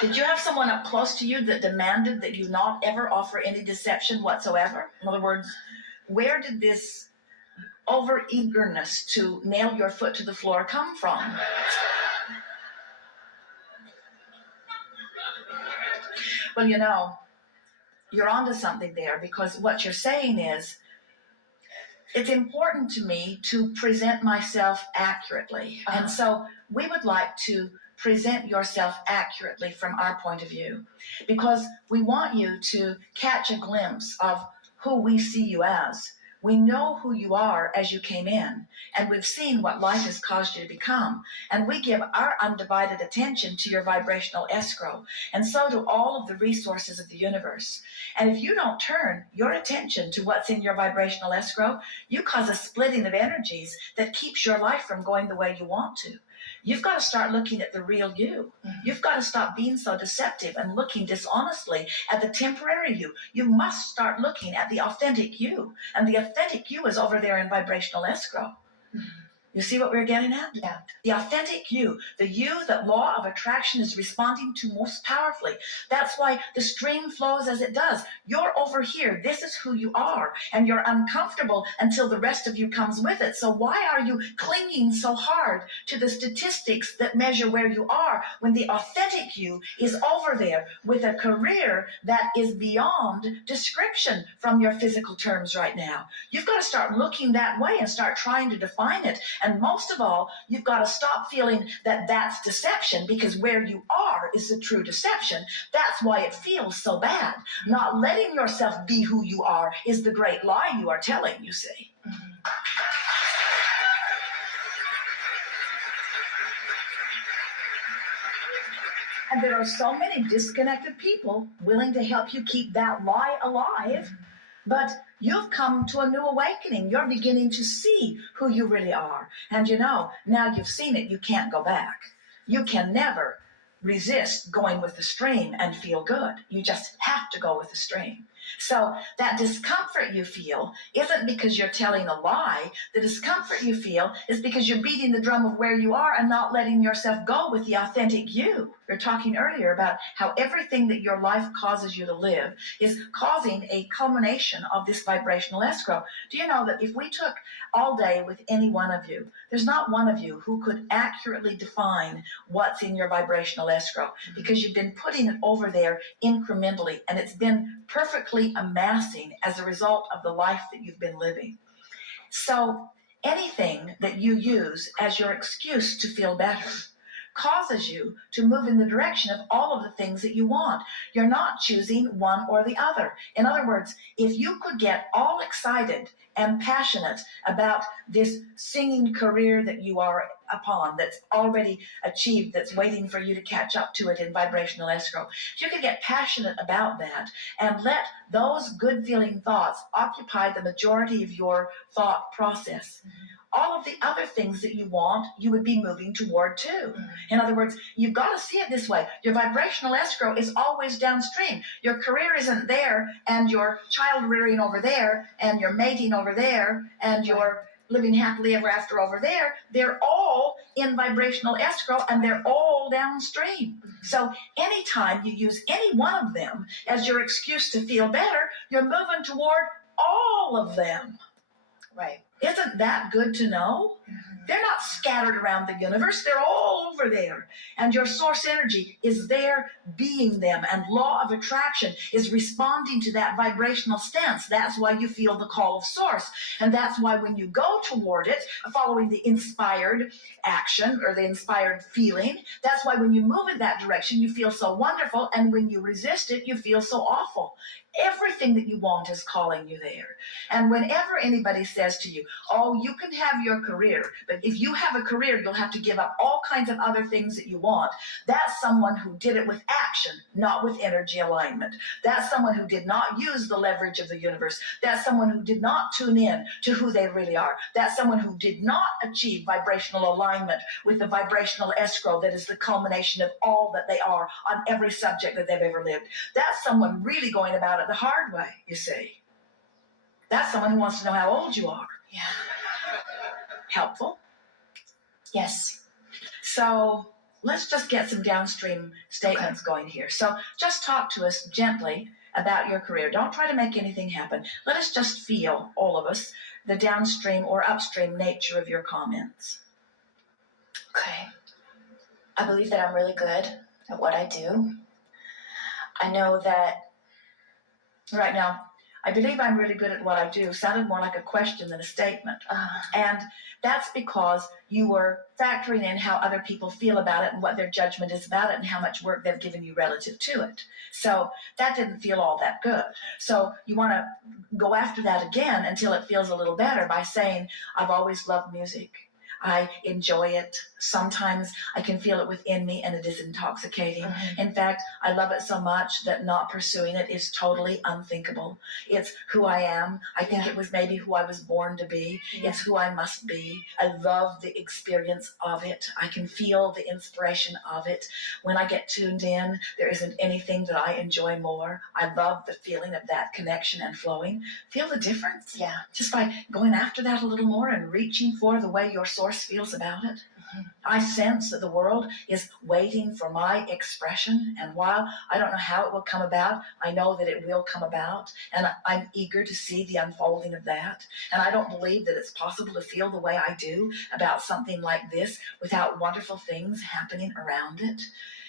Did you have someone up close to you that demanded that you not ever offer any deception whatsoever? In other words, where did this over-eagerness to nail your foot to the floor come from? Well, you know, you're onto something there, because what you're saying is, it's important to me to present myself accurately. And so we would like to present yourself accurately from our point of view, because we want you to catch a glimpse of who we see you as. We know who you are as you came in, and we've seen what life has caused you to become. And we give our undivided attention to your vibrational escrow, and so do all of the resources of the universe. And if you don't turn your attention to what's in your vibrational escrow, you cause a splitting of energies that keeps your life from going the way you want to. You've got to start looking at the real you. You've got to stop being so deceptive and looking dishonestly at the temporary you. You must start looking at the authentic you. And the authentic you is over there in vibrational escrow. You see what we're getting at? Yeah. The authentic you, the you that law of attraction is responding to most powerfully. That's why the stream flows as it does. You're over here. This is who you are. And you're uncomfortable until the rest of you comes with it. So why are you clinging so hard to the statistics that measure where you are when the authentic you is over there with a career that is beyond description from your physical terms right now? You've got to start looking that way and start trying to define it. And most of all, you've got to stop feeling that that's deception, because where you are is the true deception. That's why it feels so bad. Not letting yourself be who you are is the great lie you are telling, you see. And there are so many disconnected people willing to help you keep that lie alive. But you've come to a new awakening. You're beginning to see who you really are. And you know, now you've seen it, you can't go back. You can never resist going with the stream and feel good. You just have to go with the stream. So that discomfort you feel isn't because you're telling a lie. The discomfort you feel is because you're beating the drum of where you are and not letting yourself go with the authentic you. We were talking earlier about how everything that your life causes you to live is causing a culmination of this vibrational escrow. Do you know that if we took all day with any one of you, there's not one of you who could accurately define what's in your vibrational escrow, because you've been putting it over there incrementally, and it's been perfectly amassing as a result of the life that you've been living. So anything that you use as your excuse to feel better causes you to move in the direction of all of the things that you want. You're not choosing one or the other. In other words, if you could get all excited and passionate about this singing career that you are upon, that's already achieved, that's waiting for you to catch up to it in vibrational escrow, if you could get passionate about that and let those good feeling thoughts occupy the majority of your thought process, all of the other things that you want, you would be moving toward too. In other words, you've got to see it this way. Your vibrational escrow is always downstream. Your career isn't there, and your child rearing over there, and your mating over there, and your living happily ever after over there. They're all in vibrational escrow, and they're all downstream. So anytime you use any one of them as your excuse to feel better, you're moving toward all of them. Right. Isn't that good to know? They're not scattered around the universe. They're all over there. And your source energy is there being them. And law of attraction is responding to that vibrational stance. That's why you feel the call of source. And that's why when you go toward it, following the inspired action or the inspired feeling, that's why when you move in that direction, you feel so wonderful. And when you resist it, you feel so awful. Everything that you want is calling you there. And whenever anybody says to you, oh, you can have your career, but if you have a career, you'll have to give up all kinds of other things that you want, that's someone who did it with action, not with energy alignment. That's someone who did not use the leverage of the universe. That's someone who did not tune in to who they really are. That's someone who did not achieve vibrational alignment with the vibrational escrow that is the culmination of all that they are on every subject that they've ever lived. That's someone really going about it the hard way, you see. That's someone who wants to know how old you are. Yeah. Helpful? Yes. So let's just get some downstream statements going here. So just talk to us gently about your career. Don't try to make anything happen. Let us just feel, all of us, the downstream or upstream nature of your comments. Okay. I believe that I'm really good at what I do. I know that... Right now, I believe I'm really good at what I do sounded more like a question than a statement. And that's because you were factoring in how other people feel about it and what their judgment is about it and how much work they've given you relative to it. So that didn't feel all that good. So you want to go after that again until it feels a little better by saying, I've always loved music. I enjoy it. Sometimes I can feel it within me and it is intoxicating. In fact, I love it so much that not pursuing it is totally unthinkable. It's who I am. I think it was maybe who I was born to be. It's who I must be. I love the experience of it. I can feel the inspiration of it. When I get tuned in, there isn't anything that I enjoy more. I love the feeling of that connection and flowing. Feel the difference? Yeah. Just by going after that a little more and reaching for the way your source feels about it. I sense that the world is waiting for my expression, and while I don't know how it will come about, I know that it will come about, and I'm eager to see the unfolding of that. And I don't believe that it's possible to feel the way I do about something like this without wonderful things happening around it.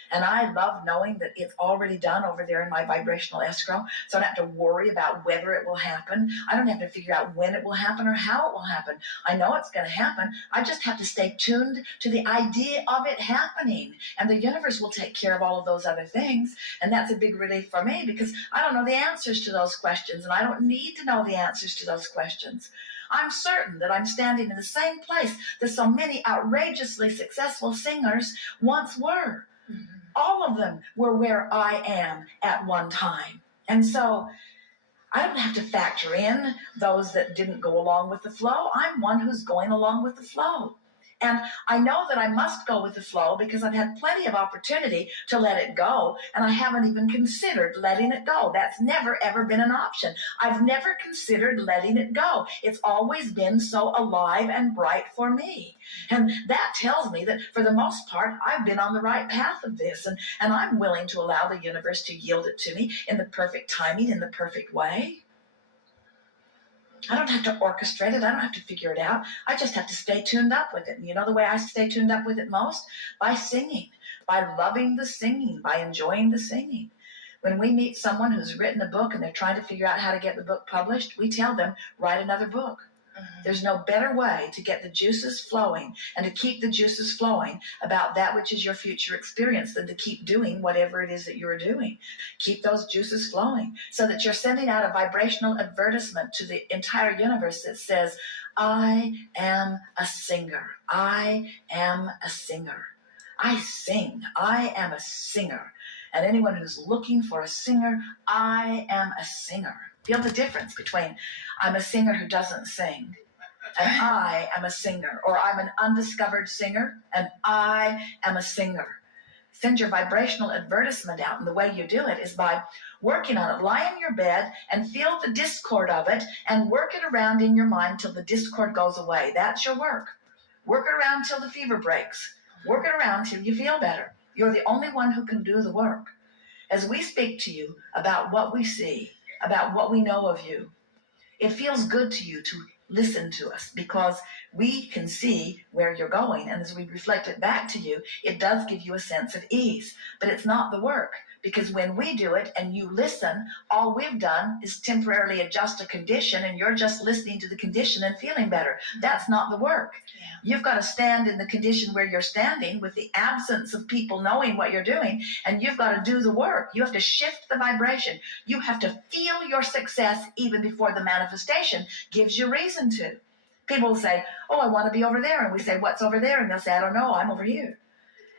And I love knowing that it's already done over there in my vibrational escrow, so I don't have to worry about whether it will happen. I don't have to figure out when it will happen or how it will happen. I know it's going to happen. I just have to stay tuned to the idea of it happening, and the universe will take care of all of those other things. And that's a big relief for me because I don't know the answers to those questions, and I don't need to know the answers to those questions. I'm certain that I'm standing in the same place that so many outrageously successful singers once were. All of them were where I am at one time. And so I don't have to factor in those that didn't go along with the flow. I'm one who's going along with the flow. And I know that I must go with the flow because I've had plenty of opportunity to let it go, and I haven't even considered letting it go. That's never, ever been an option. I've never considered letting it go. It's always been so alive and bright for me. And that tells me that for the most part, I've been on the right path of this, and I'm willing to allow the universe to yield it to me in the perfect timing, in the perfect way. I don't have to orchestrate it. I don't have to figure it out. I just have to stay tuned up with it. And you know the way I stay tuned up with it most? By singing, by loving the singing, by enjoying the singing. When we meet someone who's written a book and they're trying to figure out how to get the book published, we tell them, write another book. There's no better way to get the juices flowing and to keep the juices flowing about that which is your future experience than to keep doing whatever it is that you're doing. Keep those juices flowing so that you're sending out a vibrational advertisement to the entire universe that says, I am a singer. I am a singer. I sing. I am a singer. And anyone who's looking for a singer, I am a singer. Feel the difference between I'm a singer who doesn't sing and I am a singer, or I'm an undiscovered singer and I am a singer. Send your vibrational advertisement out, and the way you do it is by working on it. Lie in your bed and feel the discord of it and work it around in your mind till the discord goes away. That's your work. Work it around till the fever breaks. Work it around till you feel better. You're the only one who can do the work. As we speak to you about what we see, about what we know of you, it feels good to you to listen to us because we can see where you're going. And as we reflect it back to you, it does give you a sense of ease. But it's not the work, because when we do it and you listen, all we've done is temporarily adjust a condition, and you're just listening to the condition and feeling better. That's not the work. You've got to stand in the condition where you're standing with the absence of people knowing what you're doing, and you've got to do the work. You have to shift the vibration. You have to feel your success even before the manifestation gives you reason to. People will say, oh, I want to be over there. And we say, what's over there? And they'll say, I don't know, I'm over here.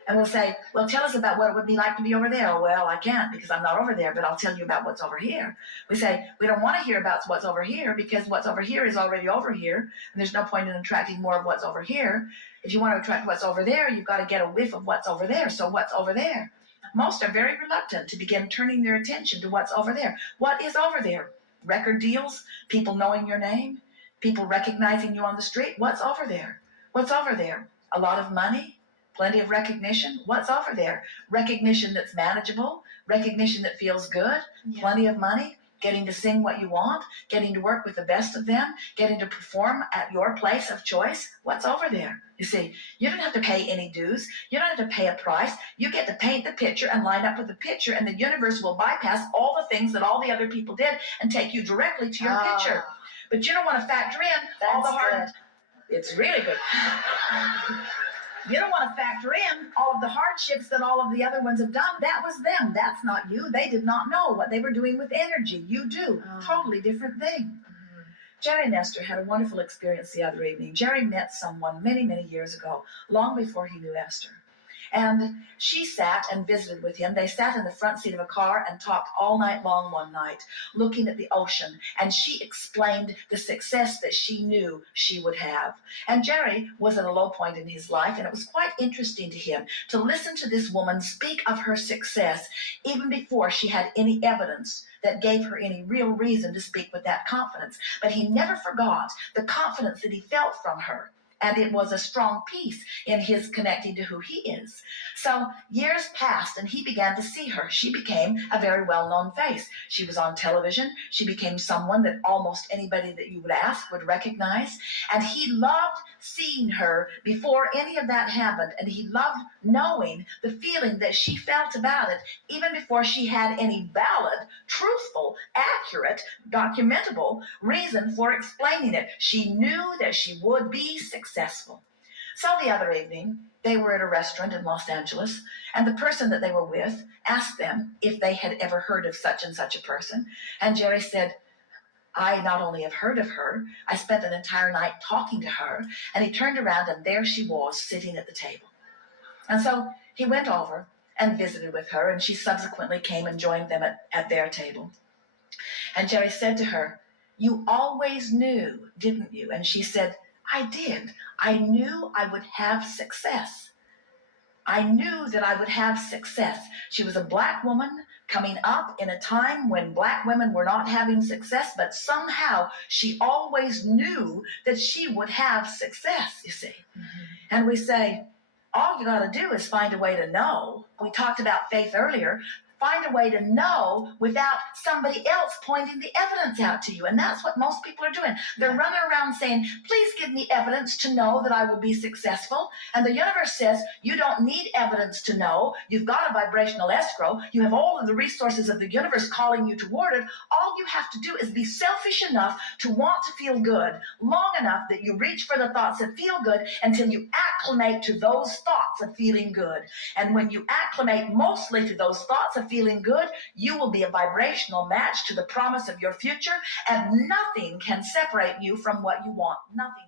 And we'll say, well, tell us about what it would be like to be over there. Oh, well, I can't because I'm not over there, but I'll tell you about what's over here. We say, we don't want to hear about what's over here because what's over here is already over here, and there's no point in attracting more of what's over here. If you want to attract what's over there, you've got to get a whiff of what's over there. So what's over there? Most are very reluctant to begin turning their attention to what's over there. What is over there? Record deals? People knowing your name? People recognizing you on the street? What's over there? What's over there? A lot of money? Plenty of recognition. What's over there? Recognition that's manageable, recognition that feels good, plenty of money, getting to sing what you want, getting to work with the best of them, getting to perform at your place of choice. What's over there? You see, you don't have to pay any dues. You don't have to pay a price. You get to paint the picture and line up with the picture, and the universe will bypass all the things that all the other people did and take you directly to your picture. But you don't want to factor in all the hard... It's really good. You don't want to factor in all of the hardships that all of the other ones have done. That was them. That's not you. They did not know what they were doing with energy. You do. Totally different thing. Jerry and Esther had a wonderful experience the other evening. Jerry met someone many, many years ago, long before he knew Esther. And she sat and visited with him. They sat in the front seat of a car and talked all night long one night, looking at the ocean. And she explained the success that she knew she would have. And Jerry was at a low point in his life, and it was quite interesting to him to listen to this woman speak of her success even before she had any evidence that gave her any real reason to speak with that confidence. But he never forgot the confidence that he felt from her. And it was a strong piece in his connecting to who he is. So years passed, and he began to see her. She became a very well-known face. She was on television. She became someone that almost anybody that you would ask would recognize. And he loved seeing her before any of that happened. And he loved knowing the feeling that she felt about it, even before she had any valid, truthful, accurate, documentable reason for explaining it. She knew that she would be successful. So the other evening, they were at a restaurant in Los Angeles, and the person that they were with asked them if they had ever heard of such and such a person. And Jerry said, I not only have heard of her, I spent an entire night talking to her. And he turned around, and there she was sitting at the table. And so he went over and visited with her, and she subsequently came and joined them at their table. And Jerry said to her, you always knew, didn't you? And she said, I did. I knew I would have success. I knew that I would have success. She was a black woman coming up in a time when black women were not having success, but somehow she always knew that she would have success, you see. And we say, all you got to do is find a way to know. We talked about faith earlier. Find a way to know without somebody else pointing the evidence out to you. And that's what most people are doing. They're running around saying, please give me evidence to know that I will be successful. And the universe says, you don't need evidence to know. You've got a vibrational escrow. You have all of the resources of the universe calling you toward it. All you have to do is be selfish enough to want to feel good, long enough that you reach for the thoughts that feel good until you acclimate to those thoughts of feeling good. And when you acclimate mostly to those thoughts of feeling good, you will be a vibrational match to the promise of your future, and nothing can separate you from what you want. Nothing.